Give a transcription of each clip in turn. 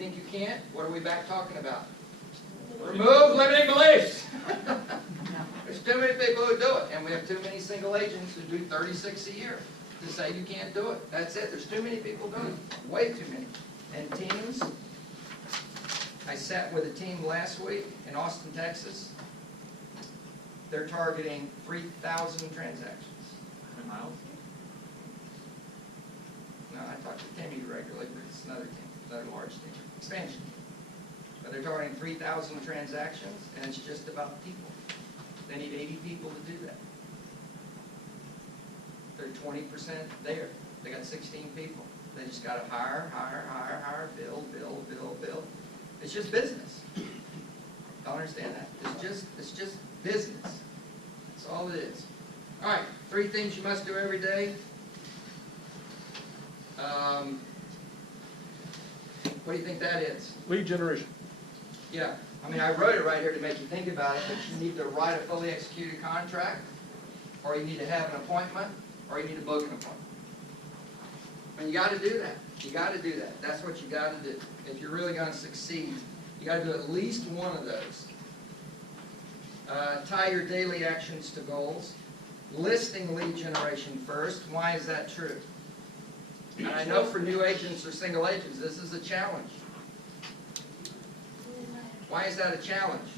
think you can't? What are we back talking about? Remove limiting beliefs. There's too many people who do it, and we have too many single agents who do 36 a year to say you can't do it. That's it. There's too many people doing it. Way too many. And teams, I sat with a team last week in Austin, Texas. They're targeting 3,000 transactions. Miles? No, I talk to Timmy regularly, but it's another team, another large team. Expansion. But they're targeting 3,000 transactions, and it's just about people. They need 80 people to do that. They're 20% there. They got 16 people. They just got to hire, build. It's just business. Y'all understand that? It's just business. That's all it is. All right, 3 things you must do every day. What do you think that is? Lead generation. Yeah, I mean, I wrote it right here to make you think about it, but you need to write a fully executed contract, or you need to have an appointment, or you need to book an appointment. And you got to do that. You got to do that. That's what you got to do. If you're really going to succeed, you got to do at least one of those. Tie your daily actions to goals. Listing lead generation first. Why is that true? And I know for new agents or single agents, this is a challenge. Why is that a challenge?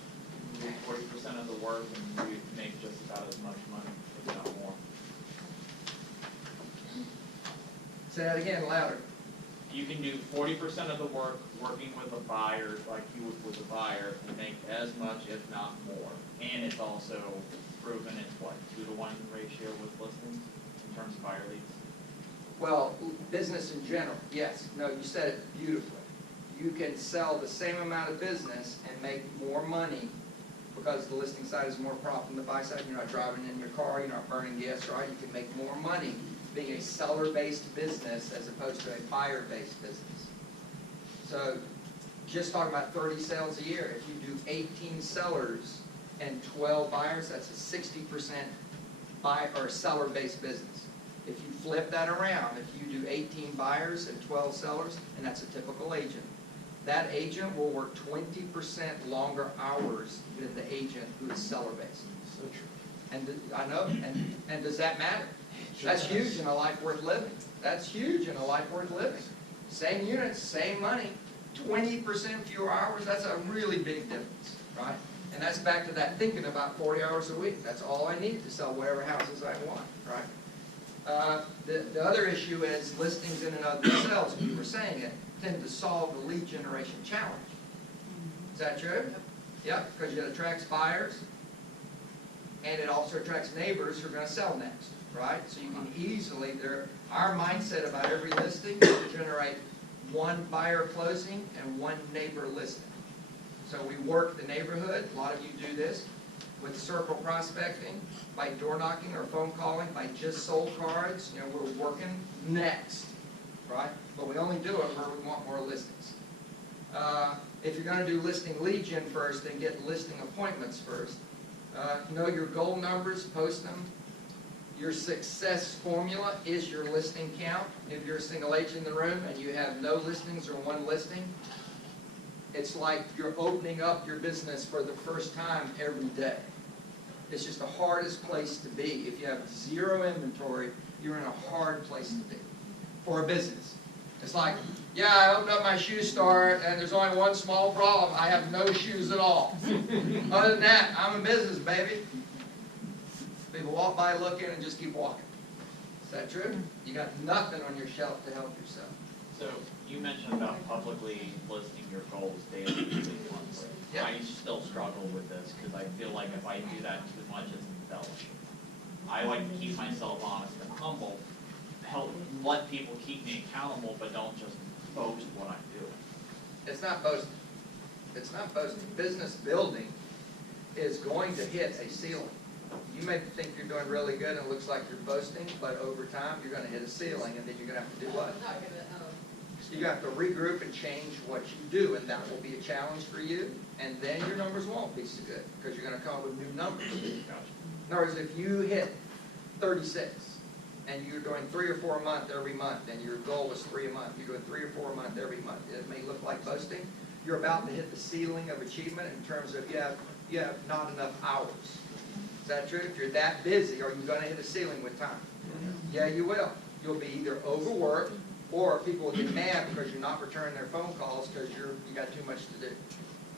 You do 40% of the work and you make just about as much money, if not more. Say that again, louder. You can do 40% of the work working with a buyer, like you would with a buyer, and make as much, if not more. And it's also proven it's what, 2-to-1 ratio with listings in terms of buyer leads? Well, business in general, yes. No, you said it beautifully. You can sell the same amount of business and make more money because the listing side is more profitable than the buy side. You're not driving in your car, you're not burning gas, right? You can make more money being a seller-based business as opposed to a buyer-based business. So just talking about 30 sales a year, if you do 18 sellers and 12 buyers, that's a 60% buy or seller-based business. If you flip that around, if you do 18 buyers and 12 sellers, and that's a typical agent, that agent will work 20% longer hours than the agent who is seller-based. So true. And I know, and does that matter? That's huge in a life worth living. That's huge in a life worth living. Same units, same money, 20% fewer hours, that's a really big difference, right? And that's back to that thinking about 40 hours a week. That's all I need to sell whatever houses I want, right? The other issue is listings in and of themselves, we were saying it, tend to solve the lead generation challenge. Is that true? Yep, because it attracts buyers, and it also attracts neighbors who are going to sell next, right? So you can easily, our mindset about every listing is to generate one buyer closing and one neighbor listing. So we work the neighborhood, a lot of you do this, with circle prospecting, by door knocking or phone calling, by just sold cards. You know, we're working next, right? But we only do it where we want more listings. If you're going to do listing lead gen first, then get listing appointments first. Know your goal numbers, post them. Your success formula is your listing count. If you're a single agent in the room and you have no listings or one listing, it's like you're opening up your business for the first time every day. It's just the hardest place to be. If you have zero inventory, you're in a hard place to be for a business. It's like, yeah, I opened up my shoe store and there's only one small problem. I have no shoes at all. Other than that, I'm a business, baby. People walk by, look in, and just keep walking. Is that true? You got nothing on your shelf to help yourself. So you mentioned about publicly listing your goals daily, weekly, monthly. Yep. I still struggle with this because I feel like if I do that too much, it's embellishing. I like to keep myself honest and humble, help let people keep me accountable, but don't just boast what I'm doing. It's not boasting. It's not boasting. Business building is going to hit a ceiling. You may think you're doing really good and it looks like you're boasting, but over time you're going to hit a ceiling, and then you're going to have to do what? You have to regroup and change what you do, and that will be a challenge for you, and then your numbers won't be so good because you're going to come up with new numbers. In other words, if you hit 36 and you're doing 3 or 4 a month every month, and your goal was 3 a month, you're doing 3 or 4 a month every month, it may look like boasting. You're about to hit the ceiling of achievement in terms of you have not enough hours. Is that true? If you're that busy, are you going to hit a ceiling with time? Yeah, you will. You'll be either overworked, or people will get mad because you're not returning their phone calls because you got too much to do.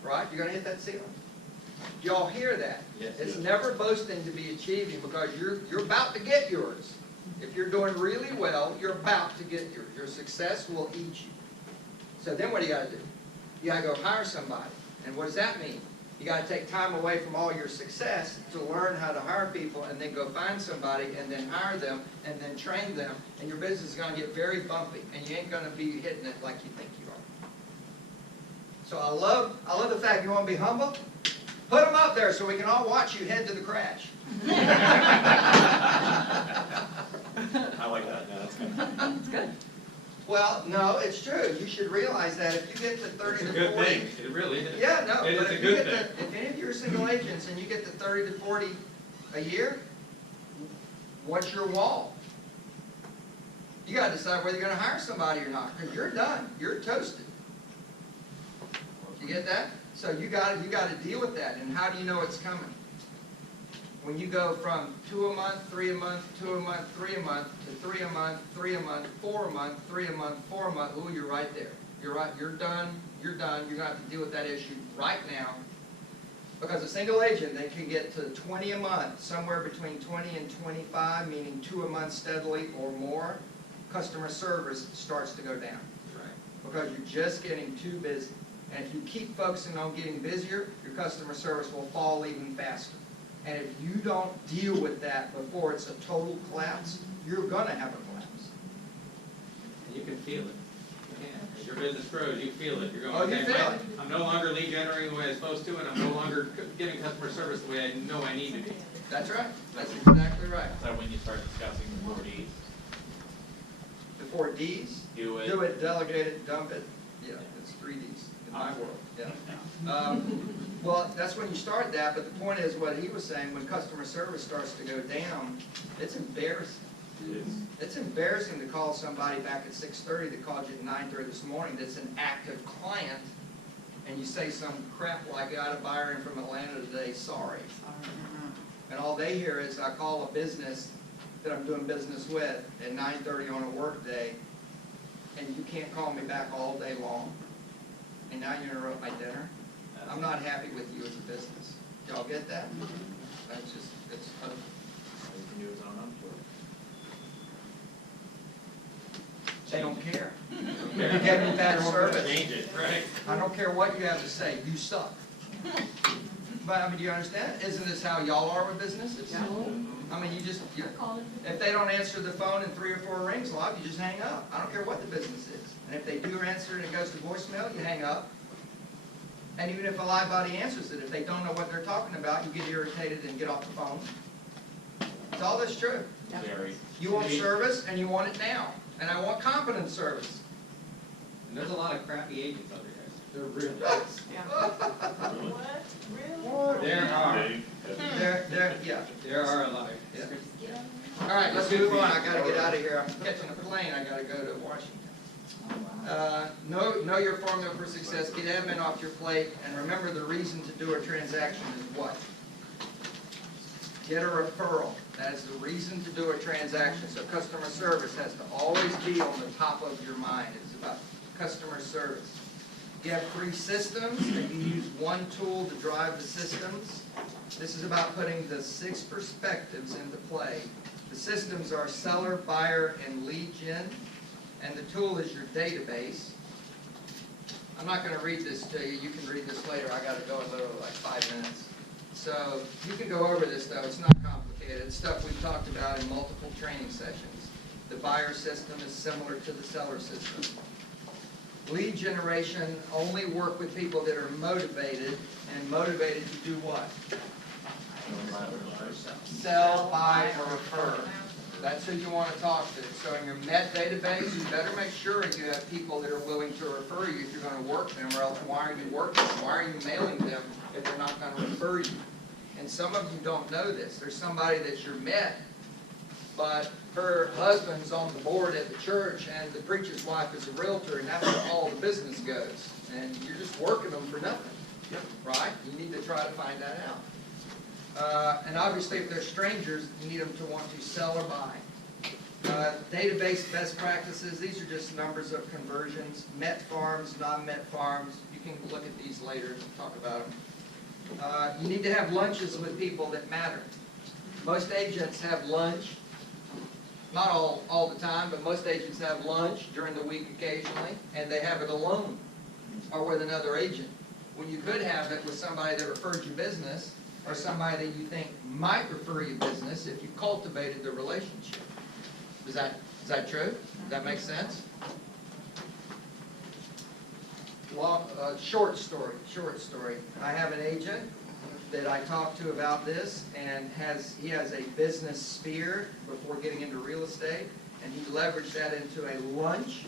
Right? You're going to hit that ceiling. Do y'all hear that? Yes. It's never boasting to be achieving because you're about to get yours. If you're doing really well, you're about to get yours. Your success will eat you. So then what do you got to do? You got to go hire somebody. And what does that mean? You got to take time away from all your success to learn how to hire people, and then go find somebody and then hire them and then train them, and your business is going to get very bumpy, and you ain't going to be hitting it like you think you are. So I love the fact you want to be humble. Put them up there so we can all watch you head to the crash. I like that. Yeah, that's good. That's good. Well, no, it's true. You should realize that if you get to 30 It's a to good 40, thing. It really is. yeah, no, It but is a if you good get thing. if any of you are single agents and you get to 30 to 40 a year, what's your wall? You got to decide whether you're going to hire somebody or not, because you're done. You're toasted. You get that? So you got to deal with that. And how do you know it's coming? When you go from 2 a month, 3 a month, 2 a month, 3 a month, to 3 a month, 3 a month, 4 a month, 3 a month, 4 a month, ooh, you're right there. You're right. You're done. You're done. You're going to have to deal with that issue right now. Because a single agent, they can get to 20 a month, somewhere between 20 and 25, meaning 2 a month steadily or more. Customer service starts to go down. Right. Because you're just getting too busy. And if you keep focusing on getting busier, your customer service will fall even faster. And if you don't deal with that before it's a total collapse, you're going to have a collapse. And you can feel it. You can. As your business grows, you feel it. You're going, Oh, you okay, feel well, it. I'm no longer lead generating the way I'm supposed to, and I'm no longer giving customer service the way I know I need to be. That's right. That's exactly right. So when you start discussing the 4Ds, The 4 Ds. do it. Do it, delegate it, dump it. Yeah, it's 3 Ds in my world. Yeah. Well, that's when you start that, but the point is what he was saying, when customer service starts to go down, it's embarrassing. It is. It's embarrassing to call somebody back at 6:30 that called you at 9:30 this morning that's an active client, and you say some crap like, I got a buyer in from Atlanta today, sorry. And all they hear is, I call a business that I'm doing business with at 9:30 on a work day, and you can't call me back all day long, and now you interrupt my dinner. I'm not happy with you as a business. Y'all get that? That's just, it's ugly. All you can do is own up to it. They don't care. You're You're getting bad service. Change it, right? I don't care what you have to say, you suck. But, I mean, do you understand? Isn't this how y'all are with businesses? Yeah. I mean, if they don't answer the phone in 3 or 4 rings, a lot of you just hang up. I don't care what the business is. And if they do answer and it goes to voicemail, you hang up. And even if a live body answers it, if they don't know what they're talking about, you get irritated and get off the phone. It's all that's true. Very. You want service and you want it now. And I want competent service. And there's a lot of crappy agents out there, guys. They're real. There are. Yeah. There are a lot. Yeah. All right, let's move on. I gotta get out of here. I'm catching a plane. I gotta go to Washington. Know your formula for success. Get admin off your plate, and remember the reason to do a transaction is what? Get a referral. That is the reason to do a transaction. So customer service has to always be on the top of your mind. It's about customer service. You have 3 systems, and you use 1 tool to drive the systems. This is about putting the 6 perspectives into play. The systems are seller, buyer, and lead gen, and the tool is your database. I'm not going to read this to you. You can read this later. I got to go in literally like 5 minutes. So you can go over this, though. It's not complicated. It's stuff we've talked about in multiple training sessions. The buyer system is similar to the seller system. Lead generation, only work with people that are motivated, and motivated to do what? Sell, buy, or refer. That's who you want to talk to. So in your Met database, you better make sure you have people that are willing to refer you if you're going to work them, or else why are you working them? Why are you mailing them if they're not going to refer you? And some of you don't know this. There's somebody that's your Met, but her husband's on the board at the church, and the preacher's wife is a realtor, and that's where all the business goes. And you're just working them for nothing, right? You need to try to find that out. And obviously, if they're strangers, you need them to want to sell or buy. Database best practices, these are just numbers of conversions. Met farms, non-met farms, you can look at these later and talk about them. You need to have lunches with people that matter. Most agents have lunch, not all the time, but most agents have lunch during the week occasionally, and they have it alone or with another agent. When you could have it with somebody that referred you business or somebody that you think might refer you business if you cultivated the relationship. Is that true? Does that make sense? Short story. I have an agent that I talked to about this, and he has a business sphere before getting into real estate, and he leveraged that into a lunch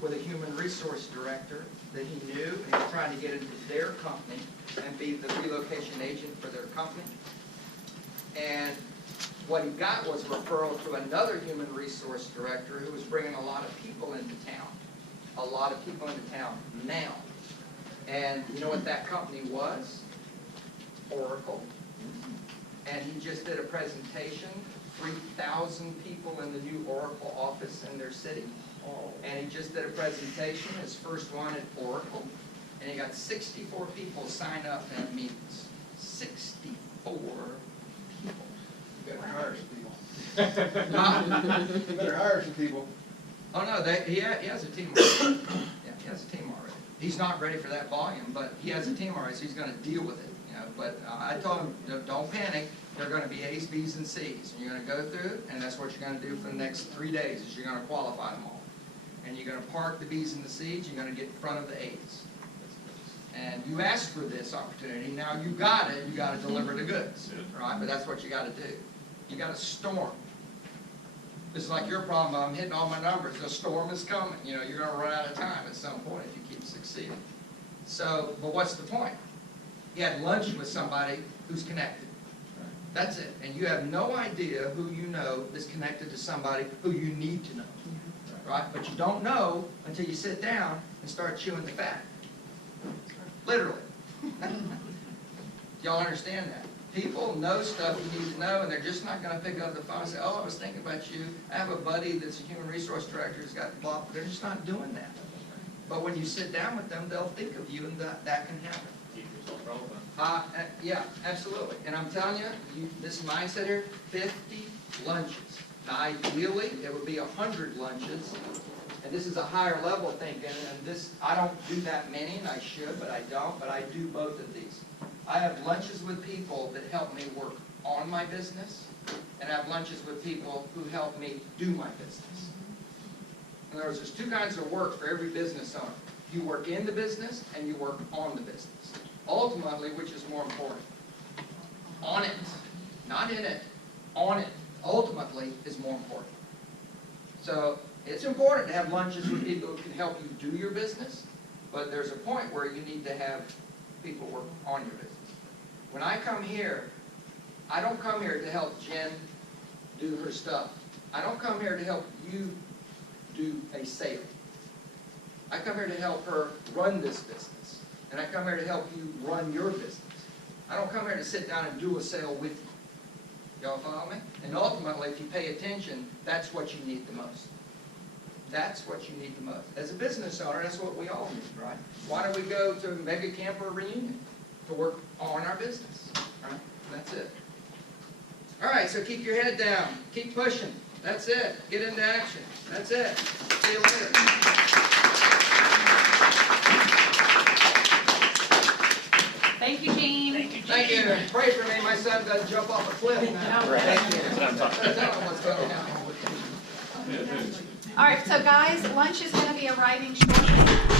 with a human resource director that he knew, and he was trying to get into their company and be the relocation agent for their company. And what he got was a referral to another human resource director who was bringing a lot of people into town. A lot of people into town now. And you know what that company was? Oracle. And he just did a presentation, 3,000 people in the new Oracle office in their city. And he just did a presentation, his first one at Oracle. And he got 64 people sign up to have meetings. 64 people. You better hire some people. You better hire some people. Oh, no, he has a team already. Yeah, he has a team already. He's not ready for that volume, but he has a team already, so he's going to deal with it. You know, but I told him, don't panic. There are going to be A's, B's, and C's. And you're going to go through it, and that's what you're going to do for the next 3 days, is you're going to qualify them all. And you're going to park the B's and the C's. You're going to get in front of the A's. And you asked for this opportunity. Now you got it. You got to deliver the goods, right? But that's what you got to do. You got to storm. It's like your problem. I'm hitting all my numbers. The storm is coming. You know, you're going to run out of time at some point if you keep succeeding. So, but what's the point? You had lunch with somebody who's connected. That's it. And you have no idea who you know is connected to somebody who you need to know. Right? But you don't know until you sit down and start chewing the fat. Literally. Y'all understand that? People know stuff you need to know, and they're just not going to pick up the phone and say, oh, I was thinking about you. I have a buddy that's a human resource director who's got blah. They're just not doing that. But when you sit down with them, they'll think of you, and that can happen. Keep yourself relevant. Yeah, absolutely. And I'm telling you, this mindset here, 50 lunches. Now, ideally, it would be 100 lunches. And this is a higher level thinking, and this, I don't do that many, and I should, but I don't, but I do both of these. I have lunches with people that help me work on my business, and I have lunches with people who help me do my business. In other words, there's two kinds of work for every business owner. You work in the business, and you work on the business. Ultimately, which is more important? On it. Not in it. On it. Ultimately is more important. So, it's important to have lunches with people who can help you do your business, but there's a point where you need to have people work on your business. When I come here, I don't come here to help Jen do her stuff. I don't come here to help you do a sale. I come here to help her run this business. And I come here to help you run your business. I don't come here to sit down and do a sale with you. Y'all follow me? And ultimately, if you pay attention, that's what you need the most. That's what you need the most. As a business owner, that's what we all need, right? Why don't we go to a mega camp or a reunion? To work on our business, right? That's it. All right, so keep your head down. Keep pushing. That's it. Get into action. That's it. See you later. Thank you, Gene. Thank you. Pray for me. My son doesn't jump off a cliff now. Thank you. Tell him what's going on. All right, so guys, lunch is going to be arriving shortly.